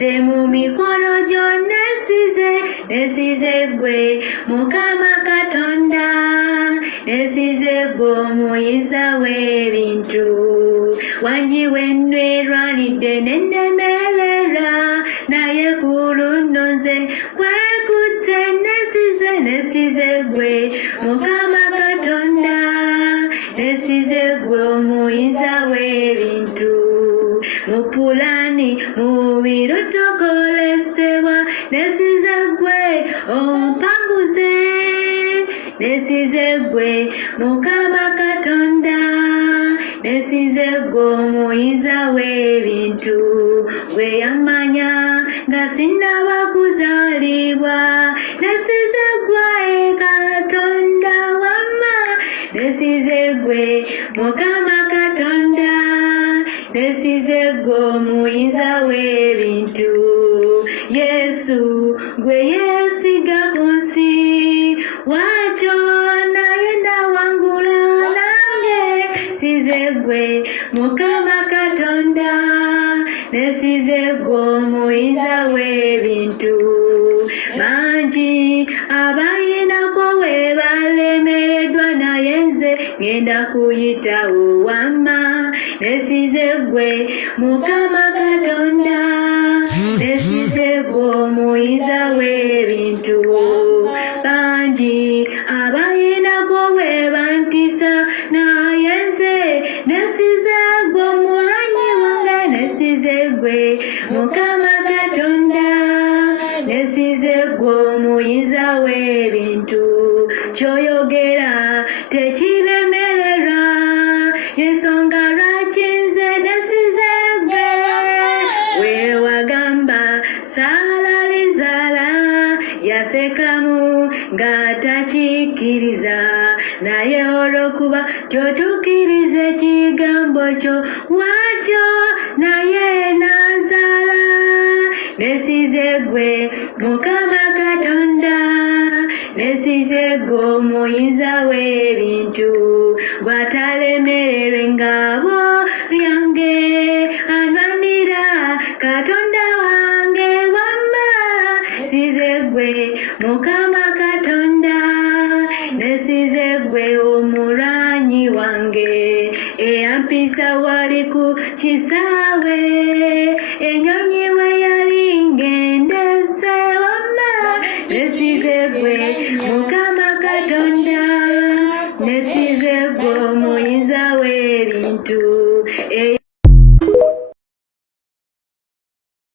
nze mu mikono gyo nesize gwe Mukama Katonda, nesize gwe omuyinza w'ebintu. Wanjiwa endwerwanidde n'ennemerera, naye ku luno nze kwekutte nesize gwe Mukama Katonda, nesize gwe omuyinza w'ebintu. Mu pulani mu biro tokolesebwa, nesize gwe ompanguze, nesize gwe Mukama Katonda, nesize gwe omuyinza w'ebintu. Gwe yamanya nga sinnaba kuzaalibwa, nesize gwe Katonda wamma, nesize gwe Mukama Katonda, nesize gwe omuyinza w'ebintu. Yesu gwe yeesiga ku nsi, wakyo naye ndawangula nange, nesize gwe Mukama Katonda, nesize gwe omuyinza w'ebintu. Bangi abayinako we balemereddwa, naye nze ngenda kuyitawo wamma, nesize gwe Mukama Katonda, nesize gwe omuyinza w'ebintu. Bangi abayinako we bantisa, naye nze nesize gwe omulwanyi wange, nesize gwe Mukama Katonda, nesize gwe omuyinza w'ebintu. Kyoyogera tekiremererwa, ensonga lwaki nze nesize gwe. Wewagamba saalalizaala, yasekamu nga takikkiriza, naye olw'okuba kyotukkiriza ekigambo kyo, watyo naye nazaala. Nesize gwe Mukama Katonda, nesize gwe omuyinza w'ebintu. Gw'atalemererwa engabo yange, anwanira Katonda wange wamma, nesize gwe Mukama Katonda, nesize gwe omulwanyi wange. Eyampisa wali ku kisaawe, ennyonyi we yali ng'endese wamma, nesize gwe Mukama